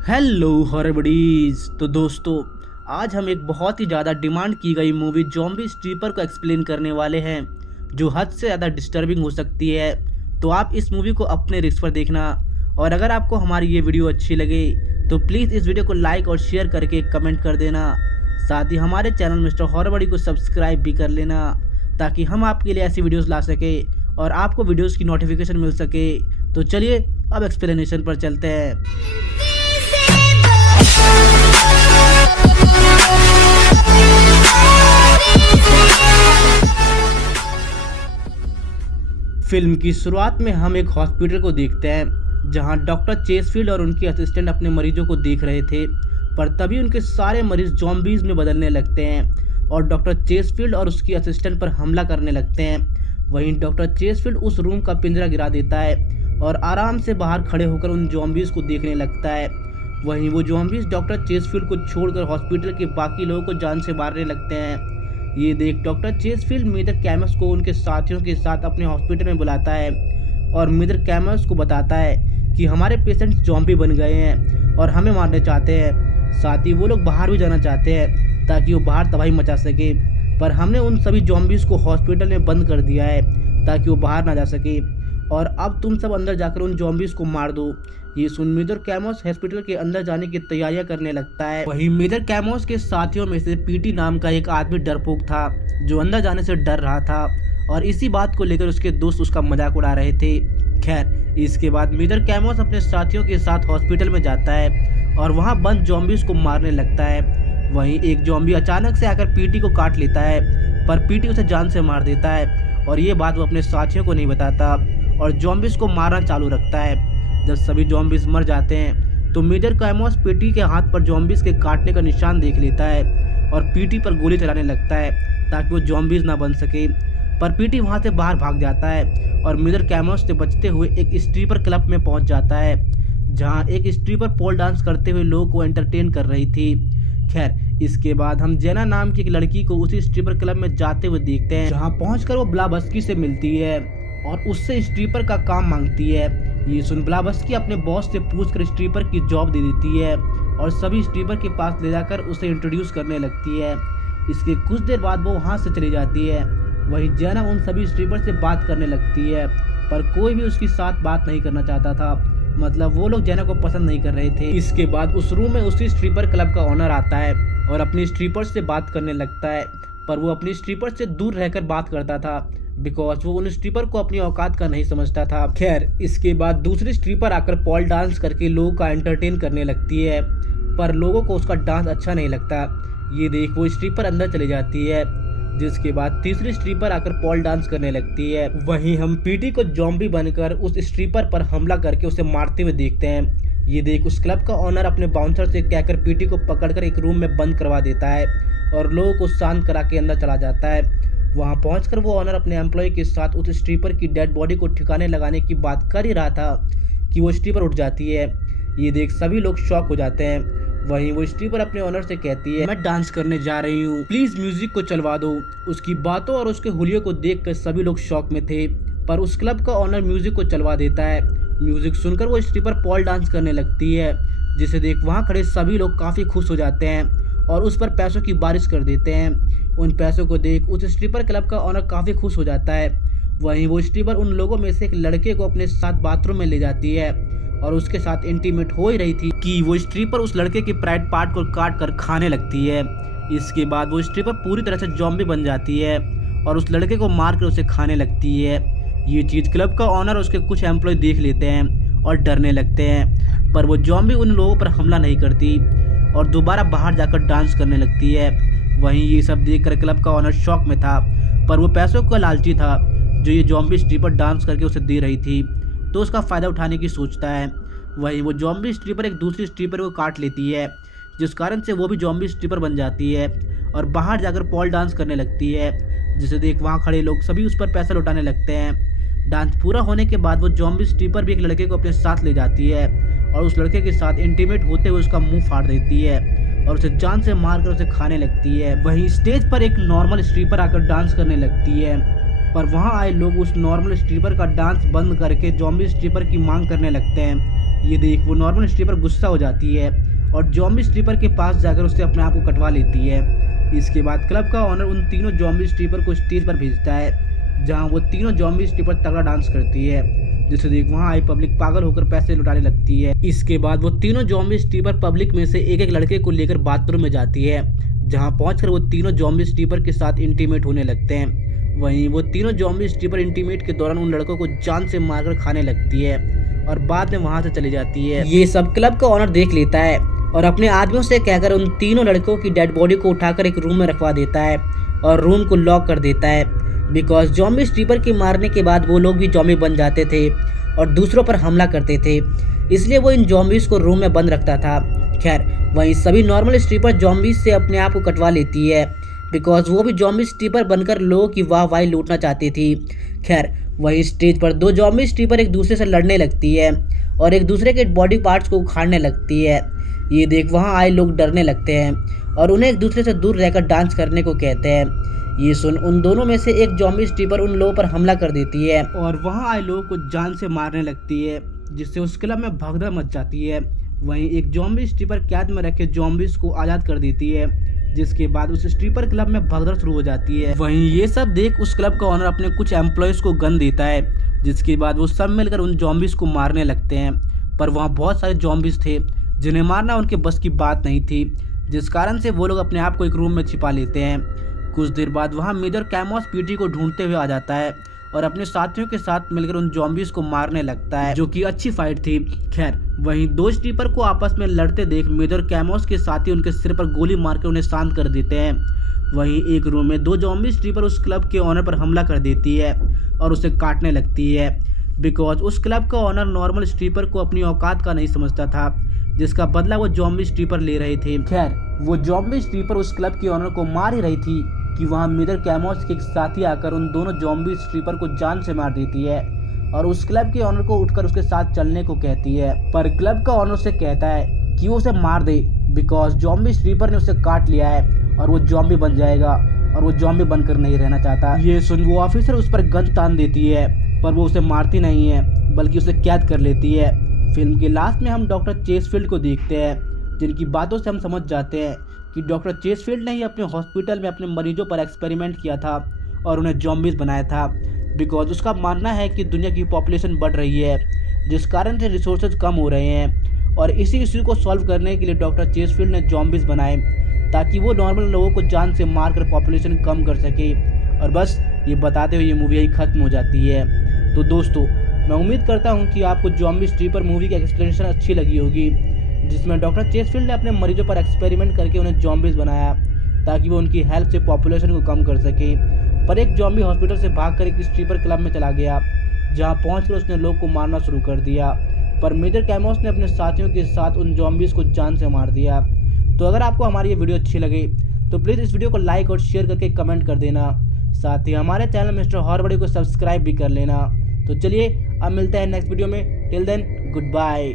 Hello horror buddies. तो दोस्तों, आज हम एक बहुत ही ज़्यादा डिमांड की गई मूवी ज़ॉम्बी स्ट्रीपर को एक्सप्लेन करने वाले हैं, जो हद से ज़्यादा डिस्टर्बिंग हो सकती है। तो आप इस मूवी को अपने रिस्क पर देखना, और अगर आपको हमारी ये वीडियो अच्छी लगे तो प्लीज़ इस वीडियो को लाइक और शेयर करके कमेंट कर देना। साथ ही हमारे चैनल मिस्टर हॉरर बडी को सब्सक्राइब भी कर लेना, ताकि हम आपके लिए ऐसी वीडियोज़ ला सके और आपको वीडियोज़ की नोटिफिकेशन मिल सके। तो चलिए अब एक्सप्लेनेशन पर चलते हैं। फिल्म की शुरुआत में हम एक हॉस्पिटल को देखते हैं, जहां डॉक्टर चेसफील्ड और उनके असिस्टेंट अपने मरीजों को देख रहे थे। पर तभी उनके सारे मरीज ज़ॉम्बीज़ में बदलने लगते हैं और डॉक्टर चेसफील्ड और उसकी असिस्टेंट पर हमला करने लगते हैं। वहीं डॉक्टर चेसफील्ड उस रूम का पिंजरा गिरा देता है और आराम से बाहर खड़े होकर उन ज़ॉम्बीज़ को देखने लगता है। वहीं वो ज़ॉम्बीज़ डॉक्टर चेसफील्ड को छोड़कर हॉस्पिटल के बाकी लोगों को जान से मारने लगते हैं। ये देख डॉक्टर चेसफील्ड मेजर कैमस को उनके साथियों के साथ अपने हॉस्पिटल में बुलाता है और मेजर कैमस को बताता है कि हमारे पेशेंट ज़ॉम्बी बन गए हैं और हमें मारने चाहते हैं। साथ ही वो लोग बाहर भी जाना चाहते हैं ताकि वो बाहर तबाही मचा सके, पर हमने उन सभी ज़ॉम्बीज़ को हॉस्पिटल में बंद कर दिया है ताकि वो बाहर ना जा सके, और अब तुम सब अंदर जाकर उन ज़ॉम्बीज़ को मार दो। ये सुन मेजर कैमोस हॉस्पिटल के अंदर जाने की तैयारियां करने लगता है। वहीं मेजर कैमोस के साथियों में से पीटी नाम का एक आदमी डरपोक था, जो अंदर जाने से डर रहा था, और इसी बात को लेकर उसके दोस्त उसका मजाक उड़ा रहे थे। खैर, इसके बाद मेजर कैमोस अपने साथियों के साथ हॉस्पिटल में जाता है और वहाँ बंद ज़ॉम्बीज़ को मारने लगता है। वहीं एक ज़ॉम्बी अचानक से आकर पीटी को काट लेता है, पर पीटी उसे जान से मार देता है, और ये बात वो अपने साथियों को नहीं बताता और ज़ॉम्बीज़ को मारना चालू रखता है। जब सभी ज़ॉम्बीज़ मर जाते हैं तो मेजर कैमोस पीटी के हाथ पर ज़ॉम्बीज़ के काटने का निशान देख लेता है और पीटी पर गोली चलाने लगता है ताकि वो ज़ॉम्बीज़ ना बन सके। पर पीटी वहाँ से बाहर भाग जाता है और मेजर कैमोस से बचते हुए एक स्ट्रीपर क्लब में पहुँच जाता है, जहाँ एक स्ट्रीपर पोल डांस करते हुए लोगों को एंटरटेन कर रही थी। खैर, इसके बाद हम जेना नाम की एक लड़की को उसी स्ट्रीपर क्लब में जाते हुए देखते हैं, जहाँ पहुंचकर वो ब्लाबस्की से मिलती है और उससे स्ट्रीपर का काम मांगती है। ये सुन ब्लाबस्की अपने बॉस से पूछकर स्ट्रीपर की जॉब दे देती है और सभी स्ट्रीपर के पास ले जाकर उसे इंट्रोड्यूस करने लगती है। इसके कुछ देर बाद वो वहाँ से चली जाती है। वहीं जेना उन सभी स्ट्रीपर से बात करने लगती है, पर कोई भी उसके साथ बात नहीं करना चाहता था, मतलब वो लोग जेना को पसंद नहीं कर रहे थे। इसके बाद उस रूम में उसी स्ट्रीपर क्लब का ओनर आता है और अपनी स्ट्रीपर से बात करने लगता है, पर वो अपनी स्ट्रीपर से दूर रहकर बात करता था, बिकॉज वो उन स्ट्रीपर को अपनी औकात का नहीं समझता था। खैर, इसके बाद दूसरी स्ट्रीपर आकर पॉल डांस करके लोगों का एंटरटेन करने लगती है, पर लोगों को उसका डांस अच्छा नहीं लगता। ये देख वो स्ट्रीपर अंदर चली जाती है, जिसके बाद तीसरी स्ट्रीपर आकर पॉल डांस करने लगती है। वहीं हम पीटी को ज़ॉम्बी बनकर उस स्ट्रीपर पर हमला करके उसे मारते हुए देखते हैं। ये देख उस क्लब का ओनर अपने बाउंसर से कहकर पीटी को पकड़कर एक रूम में बंद करवा देता है और लोगों को शांत करा के अंदर चला जाता है। वहां पहुंचकर वो ओनर अपने एम्प्लॉय के साथ उस स्ट्रीपर की डेड बॉडी को ठिकाने लगाने की बात कर ही रहा था कि वो स्ट्रीपर उठ जाती है। ये देख सभी लोग शॉक हो जाते हैं। वहीं वो स्ट्रीपर अपने ओनर से कहती है, मैं डांस करने जा रही हूँ, प्लीज म्यूजिक को चलवा दो। उसकी बातों और उसके हुलियों को देखकर सभी लोग शॉक में थे, पर उस क्लब का ओनर म्यूजिक को चलवा देता है। म्यूजिक सुनकर वो स्ट्रीपर पॉल डांस करने लगती है, जिसे देख वहाँ खड़े सभी लोग काफी खुश हो जाते हैं और उस पर पैसों की बारिश कर देते हैं। उन पैसों को देख उस स्ट्रीपर क्लब का ओनर काफी खुश हो जाता है। वहीं वो स्ट्रीपर उन लोगों में से एक लड़के को अपने साथ बाथरूम में ले जाती है और उसके साथ इंटीमेट हो ही रही थी कि वो स्ट्रीपर उस लड़के के प्राइवेट पार्ट को काट कर खाने लगती है। इसके बाद वो स्ट्रीपर पूरी तरह से ज़ॉम्बी बन जाती है और उस लड़के को मार कर उसे खाने लगती है। ये चीज़ क्लब का ओनर और उसके कुछ एम्प्लॉय देख लेते हैं और डरने लगते हैं, पर वो ज़ॉम्बी उन लोगों पर हमला नहीं करती और दोबारा बाहर जाकर डांस करने लगती है। वहीं ये सब देखकर क्लब का ओनर शॉक में था, पर वो पैसों का लालची था जो ये ज़ॉम्बी स्ट्रीपर डांस करके उसे दे रही थी, तो उसका फ़ायदा उठाने की सोचता है। वहीं वो ज़ॉम्बी स्ट्रीपर एक दूसरी स्ट्रीपर को काट लेती है, जिस कारण से वो भी ज़ॉम्बी स्ट्रीपर बन जाती है और बाहर जाकर पॉल डांस करने लगती है, जिसे देख वहाँ खड़े लोग सभी उस पर पैसा लौटाने लगते हैं। डांस पूरा होने के बाद वो ज़ॉम्बी स्ट्रीपर भी एक लड़के को अपने साथ ले जाती है और उस लड़के के साथ इंटीमेट होते हुए उसका मुंह फाड़ देती है और उसे जान से मारकर उसे खाने लगती है। वहीं स्टेज पर एक नॉर्मल स्ट्रीपर आकर डांस करने लगती है, पर वहां आए लोग उस नॉर्मल स्ट्रीपर का डांस बंद करके ज़ॉम्बी स्ट्रीपर की मांग करने लगते हैं, ये देख वो नॉर्मल स्ट्रिपर गुस्सा हो जाती है और जॉम्बी स्ट्रिपर के पास जाकर उससे अपने आप को कटवा लेती है। इसके बाद क्लब का ऑनर उन तीनों जॉम्बी स्ट्रिपर को स्टेज पर भेजता है, जहां वो तीनों जॉम्बी स्ट्रिपर तगड़ा डांस करती है, जिसे देख वहां आई पब्लिक पागल होकर पैसे लुटाने लगती है। इसके बाद वो तीनों जॉम्बी स्ट्रिपर पब्लिक में से एक एक लड़के को लेकर बाथरूम में जाती है, जहां पहुंचकर वो तीनों जॉम्बी स्ट्रिपर के साथ इंटीमेट होने लगते हैं। वहीं वो तीनों जॉम्बी स्ट्रिपर इंटीमेट के दौरान उन लड़कों को जान से मारकर खाने लगती है और बाद में वहां से चली जाती है। ये सब क्लब का ऑनर देख लेता है और अपने आदमियों से कहकर उन तीनों लड़कों की डेड बॉडी को उठाकर एक रूम में रखवा देता है और रूम को लॉक कर देता है, बिकॉज जॉम्बी स्ट्रिपर के मारने के बाद वो लोग भी जॉम्बी बन जाते थे और दूसरों पर हमला करते थे, इसलिए वो इन जॉम्बीज को रूम में बंद रखता था। खैर वहीं सभी नॉर्मल स्ट्रिपर जॉम्बीज से अपने आप को कटवा लेती है, बिकॉज वो भी जॉम्बी स्ट्रिपर बनकर लोगों की वाहवाही लूटना चाहती थी। खैर वहीं स्टेज पर दो जॉम्बी स्ट्रिपर एक दूसरे से लड़ने लगती है और एक दूसरे के बॉडी पार्ट्स को उखाड़ने लगती है। ये देख वहाँ आए लोग डरने लगते हैं और उन्हें एक दूसरे से दूर रहकर डांस करने को कहते हैं। ये सुन उन दोनों में से एक जॉम्बी स्ट्रिपर उन लोगों पर हमला कर देती है और वहाँ आए लोगों को जान से मारने लगती है, जिससे उस क्लब में भगदड़ मच जाती है। वहीं एक जॉम्बी स्ट्रिपर कैद में रखे जॉम्बीज को आज़ाद कर देती है, जिसके बाद उस स्ट्रिपर क्लब में भगदड़ शुरू हो जाती है। वहीं ये सब देख उस क्लब का ऑनर अपने कुछ एम्प्लॉयज को गन देता है, जिसके बाद वो सब मिलकर उन जॉम्बीज को मारने लगते हैं। पर वहाँ बहुत सारे जॉम्बीज थे जिन्हें मारना उनके बस की बात नहीं थी, जिस कारण से वो लोग अपने आप को एक रूम में छिपा लेते हैं। कुछ देर बाद वहाँ मेजर कैमोस पीटी को ढूंढते हुए आ जाता है और अपने साथियों के साथ मिलकर उन जॉम्बीज को मारने लगता है, जो कि अच्छी फाइट थी। खैर वहीं दो स्ट्रिपर को आपस में लड़ते देख मेजर कैमोस के साथी उनके सिर पर गोली मारकर उन्हें शांत कर देते हैं। वहीं एक रूम में दो जॉम्बी स्ट्रिपर उस क्लब के ऑनर पर हमला कर देती है और उसे काटने लगती है, बिकॉज उस क्लब का ऑनर नॉर्मल स्ट्रिपर को अपनी औकात का नहीं समझता था, जिसका बदला वो जॉम्बी स्ट्रिपर ले रहे थे। खैर वो जॉम्बी स्ट्रिपर उस क्लब के ऑनर को मार ही रही थी कि वहाँ मेजर कैमोस के एक साथी आकर उन दोनों जॉम्बी स्ट्रिपर को जान से मार देती है और उस क्लब के ऑनर को उठकर उसके साथ चलने को कहती है। पर क्लब का ऑनर से कहता है कि वो उसे मार दे, बिकॉज जॉम्बी स्ट्रिपर ने उसे काट लिया है और वो जॉम्बी बन जाएगा और वो जॉम्बी बनकर नहीं रहना चाहता। ये सुन वो ऑफिसर उस पर गन तान देती है, पर वो उसे मारती नहीं है बल्कि उसे कैद कर लेती है। फिल्म के लास्ट में हम डॉक्टर चेसफील्ड को देखते हैं, जिनकी बातों से हम समझ जाते हैं कि डॉक्टर चेसफील्ड ने ही अपने हॉस्पिटल में अपने मरीजों पर एक्सपेरिमेंट किया था और उन्हें जॉम्बीज बनाया था, बिकॉज उसका मानना है कि दुनिया की पॉपुलेशन बढ़ रही है, जिस कारण से रिसोर्सेज कम हो रहे हैं और इसी इश्यू को सॉल्व करने के लिए डॉक्टर चेसफील्ड ने जॉम्बीज बनाए ताकि वो नॉर्मल लोगों को जान से मार कर पॉपुलेशन कम कर सके। और बस ये बताते हुए ये मूवी यही खत्म हो जाती है। तो दोस्तों मैं उम्मीद करता हूँ कि आपको जॉम्बी स्ट्रिपर मूवी की एक्सप्लेनेशन अच्छी लगी होगी, जिसमें डॉक्टर चेसफील्ड ने अपने मरीजों पर एक्सपेरिमेंट करके उन्हें जॉम्बीज बनाया ताकि वो उनकी हेल्प से पॉपुलेशन को कम कर सके। पर एक जॉम्बी हॉस्पिटल से भागकर एक स्ट्रिपर क्लब में चला गया, जहां पहुंचकर उसने लोग को मारना शुरू कर दिया। पर मेजर कैमोस ने अपने साथियों के साथ उन जॉम्बीज को जान से मार दिया। तो अगर आपको हमारी ये वीडियो अच्छी लगे तो प्लीज़ इस वीडियो को लाइक और शेयर करके कमेंट कर देना, साथ ही हमारे चैनल मिस्टर हॉरर बॉडी को सब्सक्राइब भी कर लेना। तो चलिए अब मिलते हैं नेक्स्ट वीडियो में। Till then good bye.